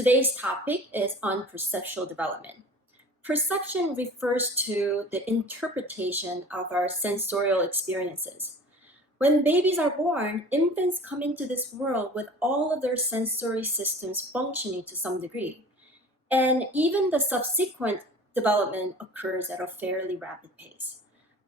Today's topic is on perceptual development. Perception refers to the interpretation of our sensorial experiences. When babies are born, infants come into this world with all of their sensory systems functioning to some degree. And even the subsequent development occurs at a fairly rapid pace.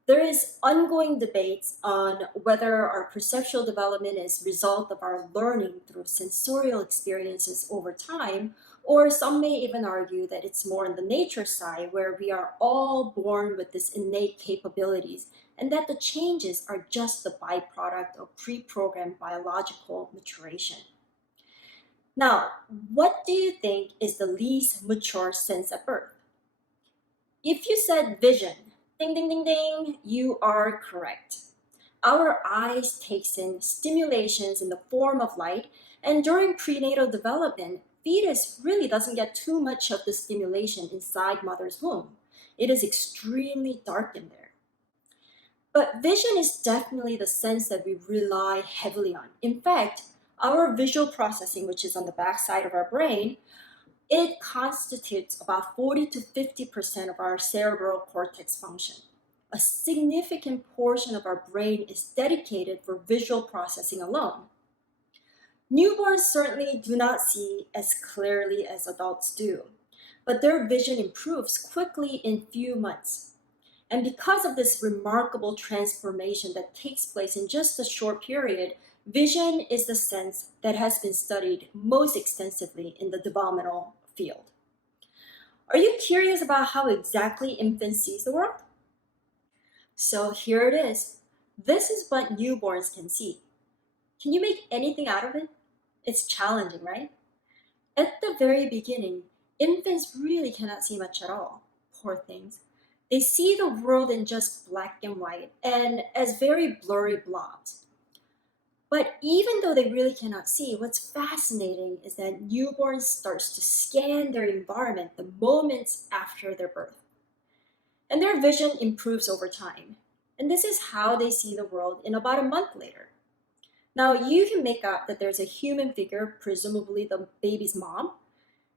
There is ongoing debates on whether our perceptual development is result of our learning through sensorial experiences over time, or some may even argue that it's more on the nature side where we are all born with these innate capabilities and that the changes are just the byproduct of pre-programmed biological maturation. Now, what do you think is the least mature sense at birth? If you said vision, ding ding ding ding, you are correct. Our eyes takes in stimulations in the form of light, and during prenatal development, fetus really doesn't get too much of the stimulation inside mother's womb. It is extremely dark in there. But vision is definitely the sense that we rely heavily on. In fact, our visual processing, which is on the back side of our brain, it constitutes about 40 to 50% of our cerebral cortex function. A significant portion of our brain is dedicated for visual processing alone. Newborns certainly do not see as clearly as adults do, but their vision improves quickly in few months. And because of this remarkable transformation that takes place in just a short period, vision is the sense that has been studied most extensively in the developmental field. Are you curious about how exactly infants sees the world? So here it is. This is what newborns can see. Can you make anything out of it? It's challenging, right? At the very beginning, infants really cannot see much at all. Poor things. They see the world in just black and white and as very blurry blobs. But even though they really cannot see, what's fascinating is that newborns starts to scan their environment the moments after their birth. And their vision improves over time. And this is how they see the world in about a month later. Now you can make out that there's a human figure, presumably the baby's mom,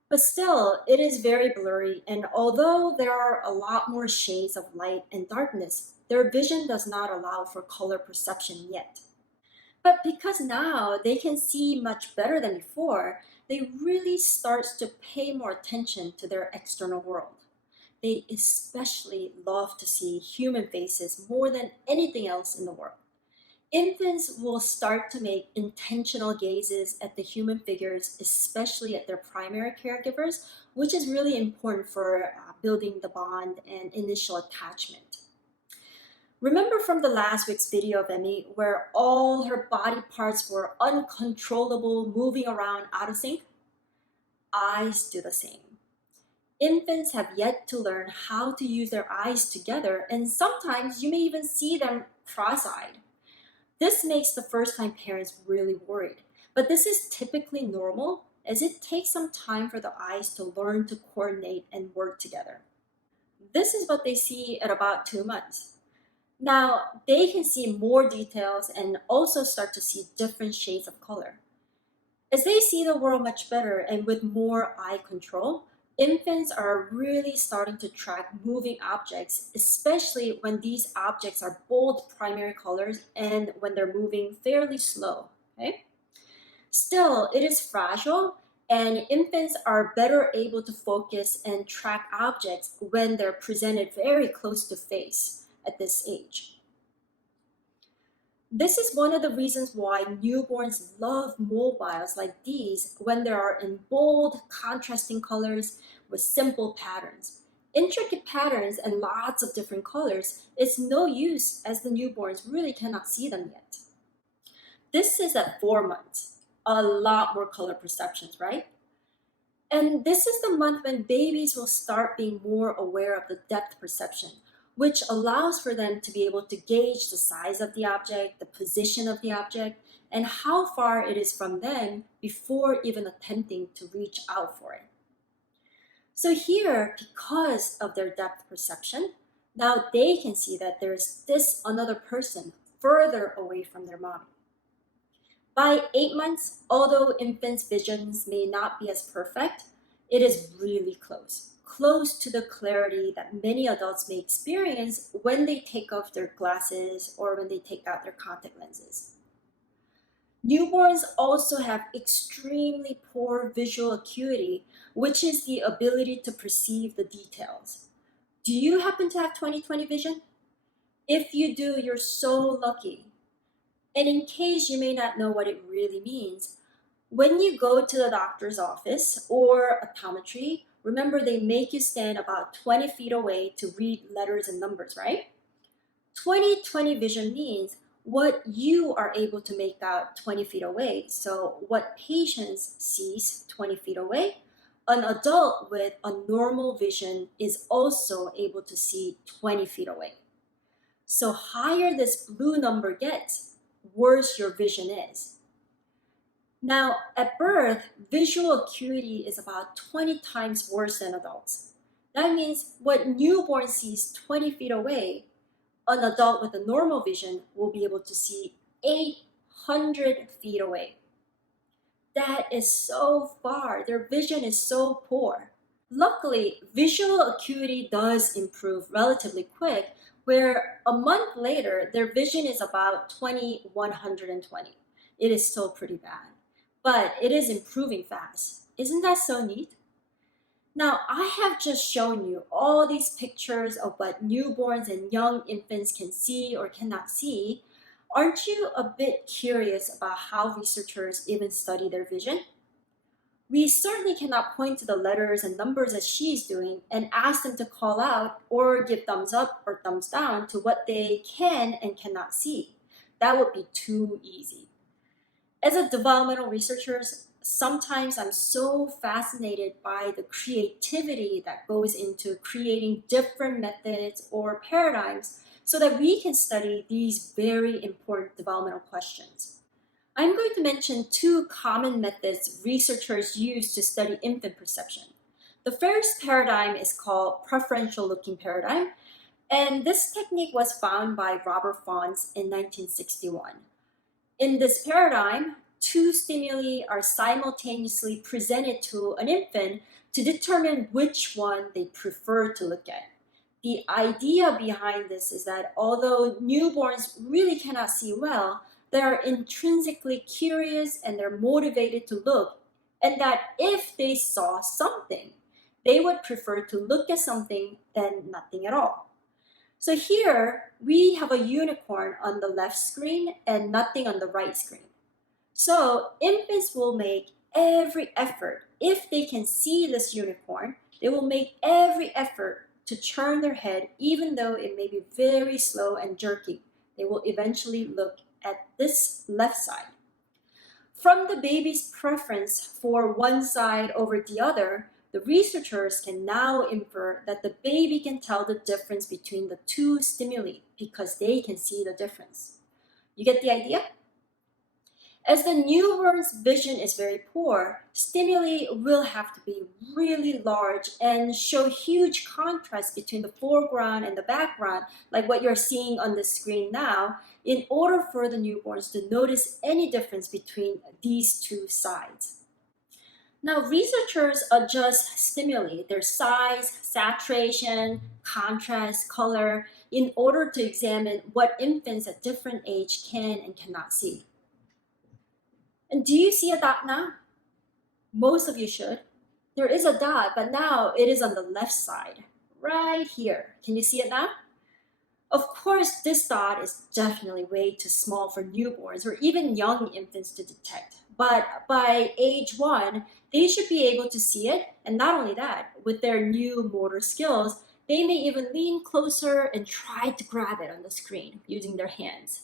but still it is very blurry, and although there are a lot more shades of light and darkness, their vision does not allow for color perception yet. But because now they can see much better than before, they really start to pay more attention to their external world. They especially love to see human faces more than anything else in the world. Infants will start to make intentional gazes at the human figures, especially at their primary caregivers, which is really important for building the bond and initial attachment. Remember from the last week's video of Emmy where all her body parts were uncontrollable, moving around out of sync? Eyes do the same. Infants have yet to learn how to use their eyes together, and sometimes you may even see them cross-eyed. This makes the first-time parents really worried, but this is typically normal as it takes some time for the eyes to learn to coordinate and work together. This is what they see at about 2 months. Now, they can see more details and also start to see different shades of color. As they see the world much better and with more eye control, infants are really starting to track moving objects, especially when these objects are bold primary colors and when they're moving fairly slow. Okay? Still, it is fragile, and infants are better able to focus and track objects when they're presented very close to face at this age. This is one of the reasons why newborns love mobiles like these when they are in bold, contrasting colors with simple patterns. Intricate patterns and lots of different colors is no use as the newborns really cannot see them yet. This is at 4 months. A lot more color perceptions, right? And this is the month when babies will start being more aware of the depth perception, which allows for them to be able to gauge the size of the object, the position of the object, and how far it is from them before even attempting to reach out for it. So here, because of their depth perception, now they can see that there's this another person further away from their mommy. By 8 months, although infants' visions may not be as perfect, it is really close to the clarity that many adults may experience when they take off their glasses or when they take out their contact lenses. Newborns also have extremely poor visual acuity, which is the ability to perceive the details. Do you happen to have 20/20 vision? If you do, you're so lucky. And in case you may not know what it really means, when you go to the doctor's office or optometry, remember they make you stand about 20 feet away to read letters and numbers, right? 20/20 vision means what you are able to make out 20 feet away. So, what patients sees 20 feet away, an adult with a normal vision is also able to see 20 feet away. So, higher this blue number gets, worse your vision is. Now, at birth, visual acuity is about 20 times worse than adults. That means what newborn sees 20 feet away, an adult with a normal vision will be able to see 800 feet away. That is so far. Their vision is so poor. Luckily, visual acuity does improve relatively quick, where a month later, their vision is about 20/120. It is still pretty bad, but it is improving fast. Isn't that so neat? Now, I have just shown you all these pictures of what newborns and young infants can see or cannot see. Aren't you a bit curious about how researchers even study their vision? We certainly cannot point to the letters and numbers as she's doing and ask them to call out or give thumbs up or thumbs down to what they can and cannot see. That would be too easy. As a developmental researcher, sometimes I'm so fascinated by the creativity that goes into creating different methods or paradigms so that we can study these very important developmental questions. I'm going to mention two common methods researchers use to study infant perception. The first paradigm is called preferential looking paradigm, and this technique was found by Robert Fons in 1961. In this paradigm, two stimuli are simultaneously presented to an infant to determine which one they prefer to look at. The idea behind this is that although newborns really cannot see well, they are intrinsically curious and they're motivated to look, and that if they saw something, they would prefer to look at something than nothing at all. So here we have a unicorn on the left screen and nothing on the right screen. So infants will make every effort. If they can see this unicorn, they will make every effort to turn their head, even though it may be very slow and jerky. They will eventually look at this left side. From the baby's preference for one side over the other, the researchers can now infer that the baby can tell the difference between the two stimuli because they can see the difference. You get the idea? As the newborn's vision is very poor, stimuli will have to be really large and show huge contrast between the foreground and the background, like what you're seeing on the screen now, in order for the newborns to notice any difference between these two sides. Now, researchers adjust stimuli, their size, saturation, contrast, color, in order to examine what infants at different age can and cannot see. And do you see a dot now? Most of you should. There is a dot, but now it is on the left side, right here. Can you see it now? Of course, this dot is definitely way too small for newborns or even young infants to detect. But by age 1, they should be able to see it. And not only that, with their new motor skills, they may even lean closer and try to grab it on the screen using their hands.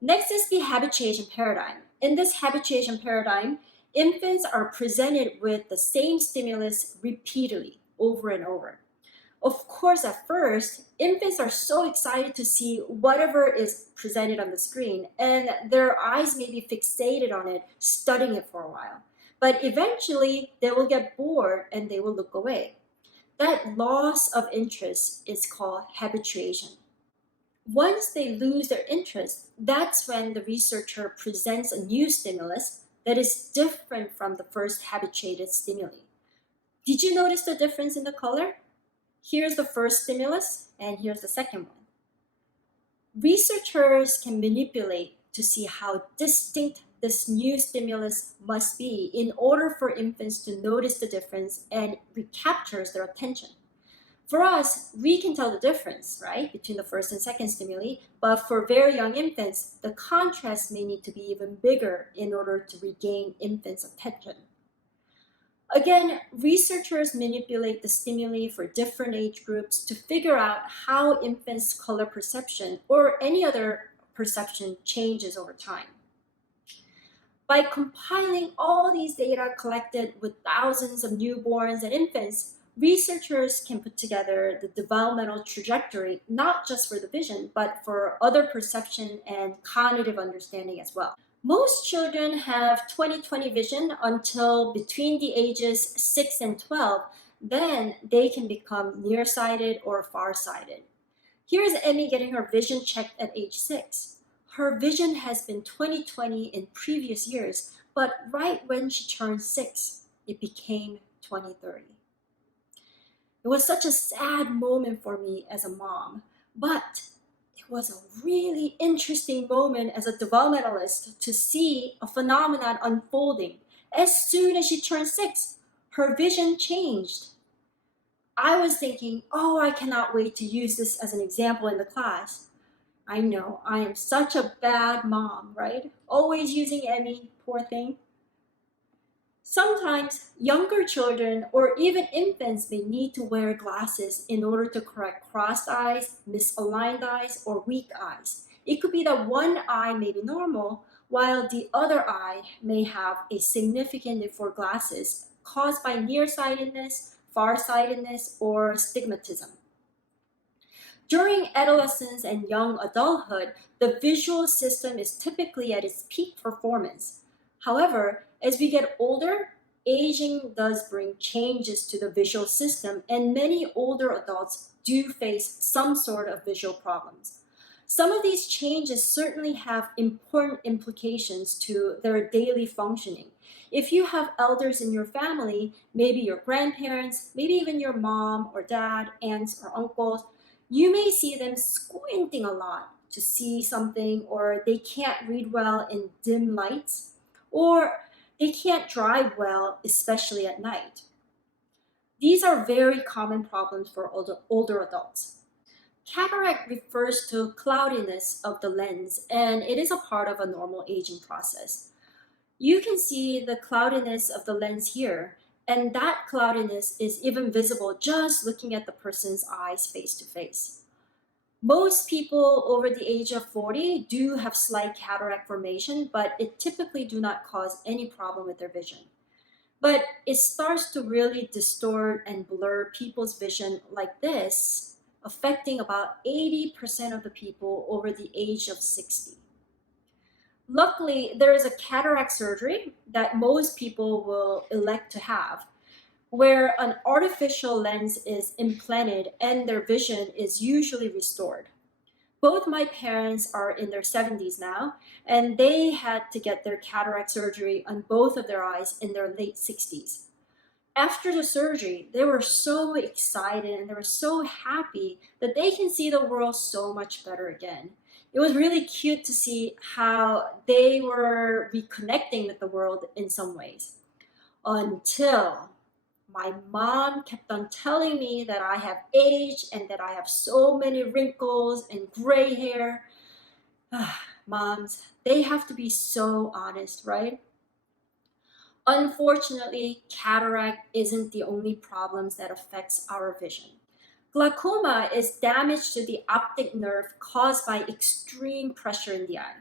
Next is the habituation paradigm. In this habituation paradigm, infants are presented with the same stimulus repeatedly, over and over. Of course, at first, infants are so excited to see whatever is presented on the screen, and their eyes may be fixated on it, studying it for a while. But eventually, they will get bored and they will look away. That loss of interest is called habituation. Once they lose their interest, that's when the researcher presents a new stimulus that is different from the first habituated stimuli. Did you notice the difference in the color? Here's the first stimulus, and here's the second one. Researchers can manipulate to see how distinct this new stimulus must be in order for infants to notice the difference and recaptures their attention. For us, we can tell the difference, right, between the first and second stimuli, but for very young infants, the contrast may need to be even bigger in order to regain infants' attention. Again, researchers manipulate the stimuli for different age groups to figure out how infants' color perception or any other perception changes over time. By compiling all these data collected with thousands of newborns and infants, researchers can put together the developmental trajectory, not just for the vision, but for other perception and cognitive understanding as well. Most children have 20/20 vision until between the ages 6 and 12. Then they can become nearsighted or farsighted. Here's Emmy getting her vision checked at age 6. Her vision has been 20/20 in previous years, but right when she turned 6, it became 20/30. It was such a sad moment for me as a mom, but it was a really interesting moment as a developmentalist to see a phenomenon unfolding. As soon as she turned 6, her vision changed. I was thinking, oh, I cannot wait to use this as an example in the class. I know, I am such a bad mom, right? Always using Emmy, poor thing. Sometimes younger children or even infants may need to wear glasses in order to correct crossed eyes, misaligned eyes, or weak eyes. It could be that one eye may be normal, while the other eye may have a significant need for glasses caused by nearsightedness, farsightedness, or stigmatism. During adolescence and young adulthood, the visual system is typically at its peak performance. However, as we get older, aging does bring changes to the visual system, and many older adults do face some sort of visual problems. Some of these changes certainly have important implications to their daily functioning. If you have elders in your family, maybe your grandparents, maybe even your mom or dad, aunts or uncles, you may see them squinting a lot to see something, or they can't read well in dim lights, or they can't drive well, especially at night. These are very common problems for older adults. Cataract refers to cloudiness of the lens, and it is a part of a normal aging process. You can see the cloudiness of the lens here, and that cloudiness is even visible just looking at the person's eyes face to face. Most people over the age of 40 do have slight cataract formation, but it typically do not cause any problem with their vision. But it starts to really distort and blur people's vision like this, affecting about 80% of the people over the age of 60. Luckily, there is a cataract surgery that most people will elect to have, where an artificial lens is implanted and their vision is usually restored. Both my parents are in their 70s now, and they had to get their cataract surgery on both of their eyes in their late 60s. After the surgery, they were so excited and they were so happy that they can see the world so much better again. It was really cute to see how they were reconnecting with the world in some ways. Until my mom kept on telling me that I have aged and that I have so many wrinkles and gray hair. Moms, they have to be so honest, right? Unfortunately, cataract isn't the only problems that affects our vision. Glaucoma is damage to the optic nerve caused by extreme pressure in the eye.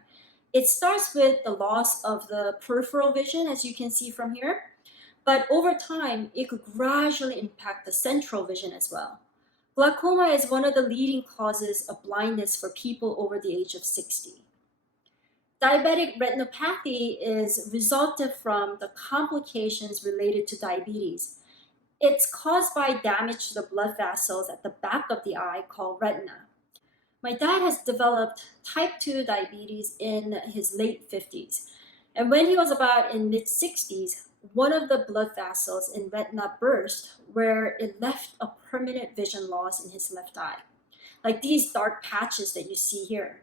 It starts with the loss of the peripheral vision, as you can see from here, but over time, it could gradually impact the central vision as well. Glaucoma is one of the leading causes of blindness for people over the age of 60. Diabetic retinopathy is resulted from the complications related to diabetes. It's caused by damage to the blood vessels at the back of the eye called retina. My dad has developed type 2 diabetes in his late 50s. And when he was about in mid 60s, one of the blood vessels in retina burst where it left a permanent vision loss in his left eye, like these dark patches that you see here.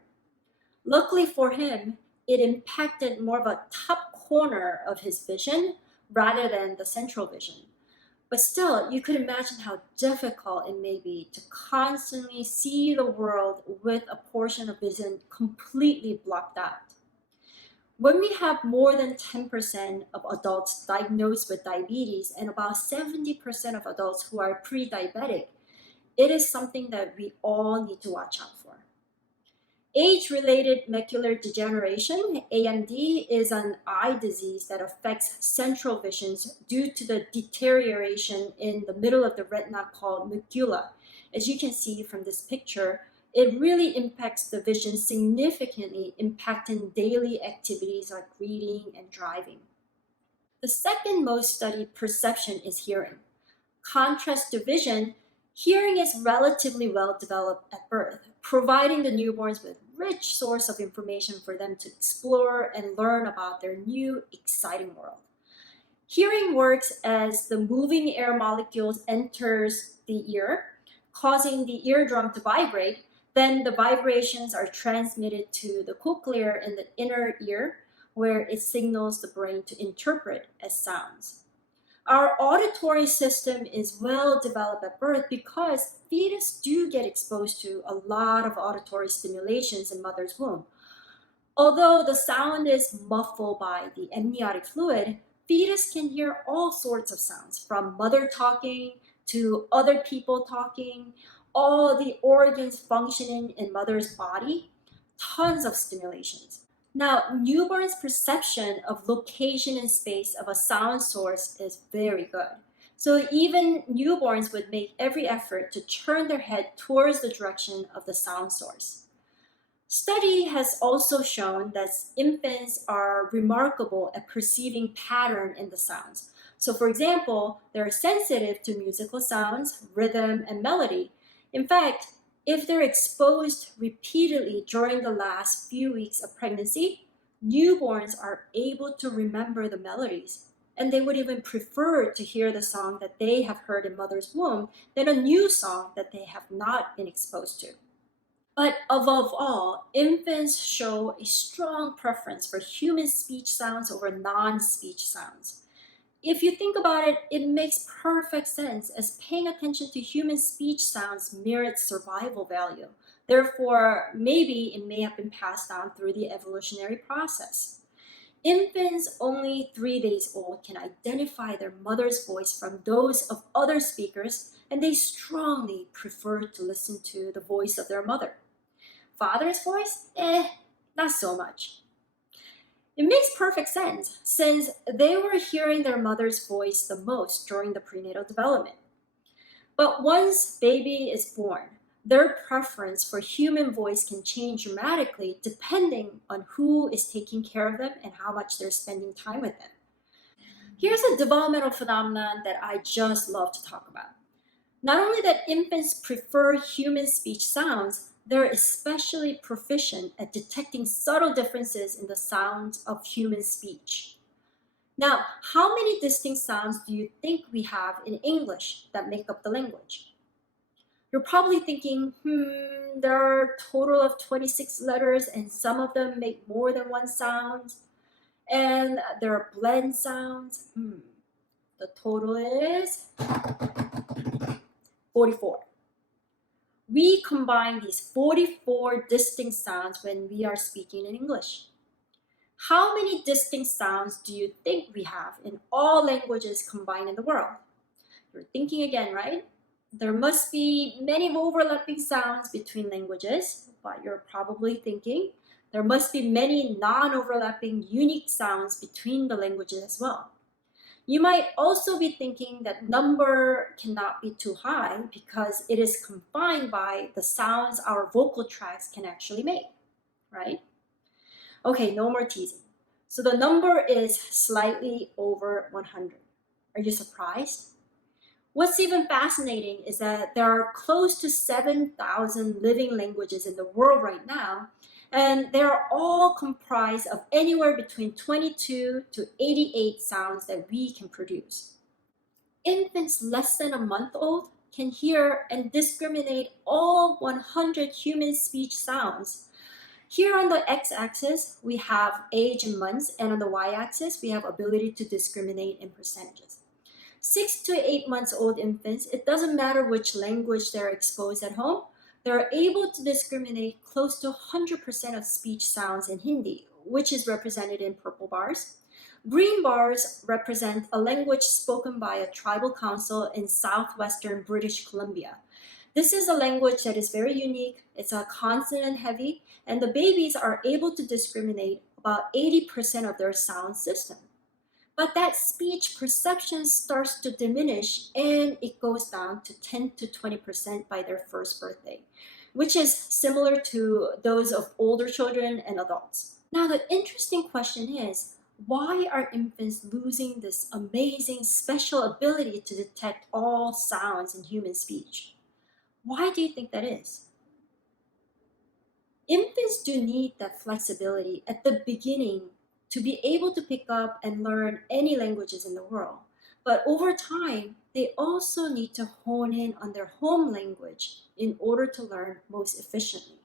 Luckily for him, it impacted more of a top corner of his vision rather than the central vision. But still, you could imagine how difficult it may be to constantly see the world with a portion of vision completely blocked out. When we have more than 10% of adults diagnosed with diabetes and about 70% of adults who are pre diabetic, it is something that we all need to watch out for. Age-related macular degeneration, AMD, is an eye disease that affects central visions due to the deterioration in the middle of the retina called macula. As you can see from this picture, it really impacts the vision significantly, impacting daily activities like reading and driving. The second most studied perception is hearing. Contrast to vision, hearing is relatively well developed at birth, providing the newborns with rich source of information for them to explore and learn about their new, exciting world. Hearing works as the moving air molecules enters the ear, causing the eardrum to vibrate. Then the vibrations are transmitted to the cochlear in the inner ear, where it signals the brain to interpret as sounds. Our auditory system is well developed at birth because fetus do get exposed to a lot of auditory stimulations in mother's womb. Although the sound is muffled by the amniotic fluid, fetus can hear all sorts of sounds, from mother talking to other people talking, all the organs functioning in mother's body, tons of stimulations. Now, newborns' perception of location and space of a sound source is very good. So even newborns would make every effort to turn their head towards the direction of the sound source. Study has also shown that infants are remarkable at perceiving pattern in the sounds. So for example, they're sensitive to musical sounds, rhythm, and melody. In fact, if they're exposed repeatedly during the last few weeks of pregnancy, newborns are able to remember the melodies. And they would even prefer to hear the song that they have heard in mother's womb than a new song that they have not been exposed to. But above all, infants show a strong preference for human speech sounds over non-speech sounds. If you think about it, it makes perfect sense, as paying attention to human speech sounds merits survival value. Therefore, maybe it may have been passed down through the evolutionary process. Infants only 3 days old can identify their mother's voice from those of other speakers, and they strongly prefer to listen to the voice of their mother. Father's voice? Not so much. It makes perfect sense, since they were hearing their mother's voice the most during the prenatal development. But once baby is born, their preference for human voice can change dramatically depending on who is taking care of them and how much they're spending time with them. Here's a developmental phenomenon that I just love to talk about. Not only that infants prefer human speech sounds, they're especially proficient at detecting subtle differences in the sounds of human speech. Now, how many distinct sounds do you think we have in English that make up the language? You're probably thinking, there are a total of 26 letters and some of them make more than one sound. And there are blend sounds. The total is 44. We combine these 44 distinct sounds when we are speaking in English. How many distinct sounds do you think we have in all languages combined in the world? You're thinking again, right? There must be many overlapping sounds between languages, but you're probably thinking there must be many non-overlapping unique sounds between the languages as well. You might also be thinking that number cannot be too high because it is confined by the sounds our vocal tracts can actually make, right? Okay, no more teasing. So the number is slightly over 100. Are you surprised? What's even fascinating is that there are close to 7,000 living languages in the world right now, and they're all comprised of anywhere between 22 to 88 sounds that we can produce. Infants less than a month old can hear and discriminate all 100 human speech sounds. Here on the x-axis, we have age in months, and on the y-axis, we have ability to discriminate in percentages. 6 to 8 months old infants, it doesn't matter which language they're exposed at home, they're able to discriminate close to 100% of speech sounds in Hindi, which is represented in purple bars. Green bars represent a language spoken by a tribal council in southwestern British Columbia. This is a language that is very unique, it's a consonant heavy, and the babies are able to discriminate about 80% of their sound system. But that speech perception starts to diminish and it goes down to 10 to 20% by their first birthday, which is similar to those of older children and adults. Now, the interesting question is, why are infants losing this amazing special ability to detect all sounds in human speech? Why do you think that is? Infants do need that flexibility at the beginning to be able to pick up and learn any languages in the world. But over time, they also need to hone in on their home language in order to learn most efficiently.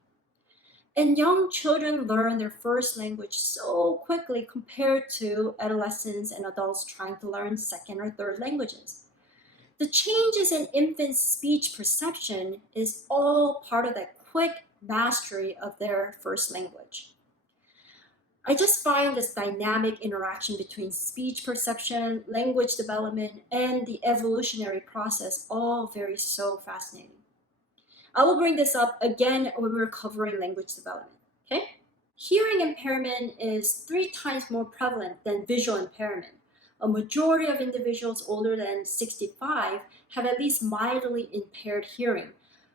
And young children learn their first language so quickly compared to adolescents and adults trying to learn second or third languages. The changes in infants' speech perception is all part of that quick mastery of their first language. I just find this dynamic interaction between speech perception, language development, and the evolutionary process all very so fascinating. I will bring this up again when we're covering language development. Okay? Hearing impairment is 3 times more prevalent than visual impairment. A majority of individuals older than 65 have at least mildly impaired hearing,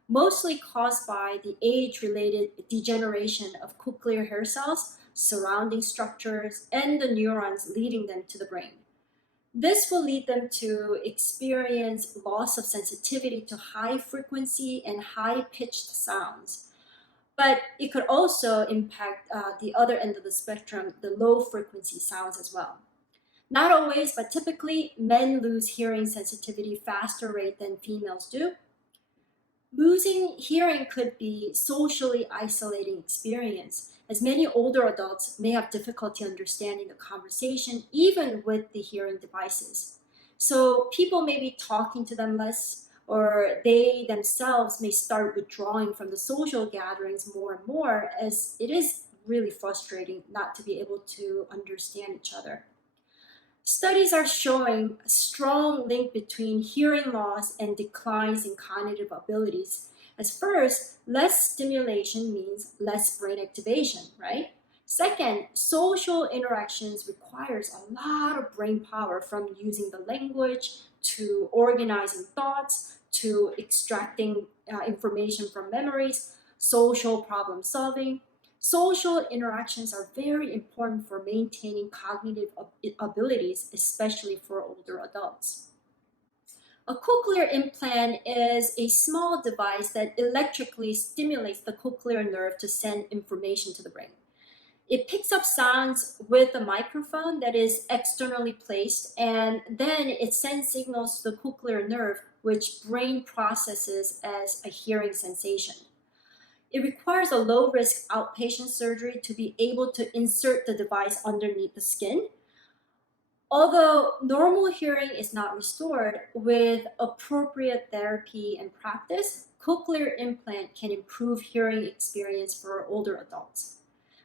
mostly caused by the age-related degeneration of cochlear hair cells, surrounding structures, and the neurons leading them to the brain. This will lead them to experience loss of sensitivity to high frequency and high pitched sounds. But it could also impact the other end of the spectrum, the low frequency sounds as well. Not always, but typically, men lose hearing sensitivity faster rate than females do. Losing hearing could be socially isolating experience, as many older adults may have difficulty understanding the conversation even with the hearing devices. So people may be talking to them less, or they themselves may start withdrawing from the social gatherings more and more, as it is really frustrating not to be able to understand each other. Studies are showing a strong link between hearing loss and declines in cognitive abilities. As first, less stimulation means less brain activation, right? Second, social interactions requires a lot of brain power, from using the language to organizing thoughts to extracting information from memories, social problem solving. Social interactions are very important for maintaining cognitive abilities, especially for older adults. A cochlear implant is a small device that electrically stimulates the cochlear nerve to send information to the brain. It picks up sounds with a microphone that is externally placed, and then it sends signals to the cochlear nerve, which brain processes as a hearing sensation. It requires a low-risk outpatient surgery to be able to insert the device underneath the skin. Although normal hearing is not restored, with appropriate therapy and practice, cochlear implant can improve hearing experience for older adults.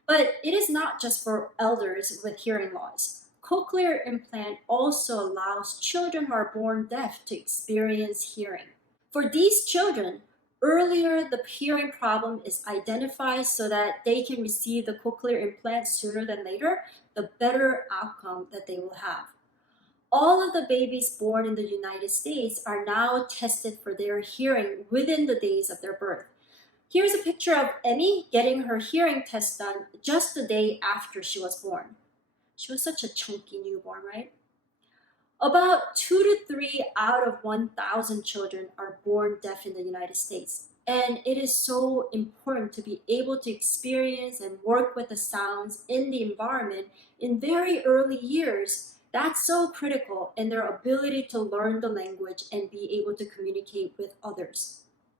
But it is not just for elders with hearing loss. Cochlear implant also allows children who are born deaf to experience hearing. For these children, earlier the hearing problem is identified so that they can receive the cochlear implant sooner than later, the better outcome that they will have. All of the babies born in the United States are now tested for their hearing within the days of their birth. Here's a picture of Emmy getting her hearing test done just the day after she was born. She was such a chunky newborn, right? About 2 to 3 out of 1,000 children are born deaf in the United States. And it is so important to be able to experience and work with the sounds in the environment in very early years. That's so critical in their ability to learn the language and be able to communicate with others.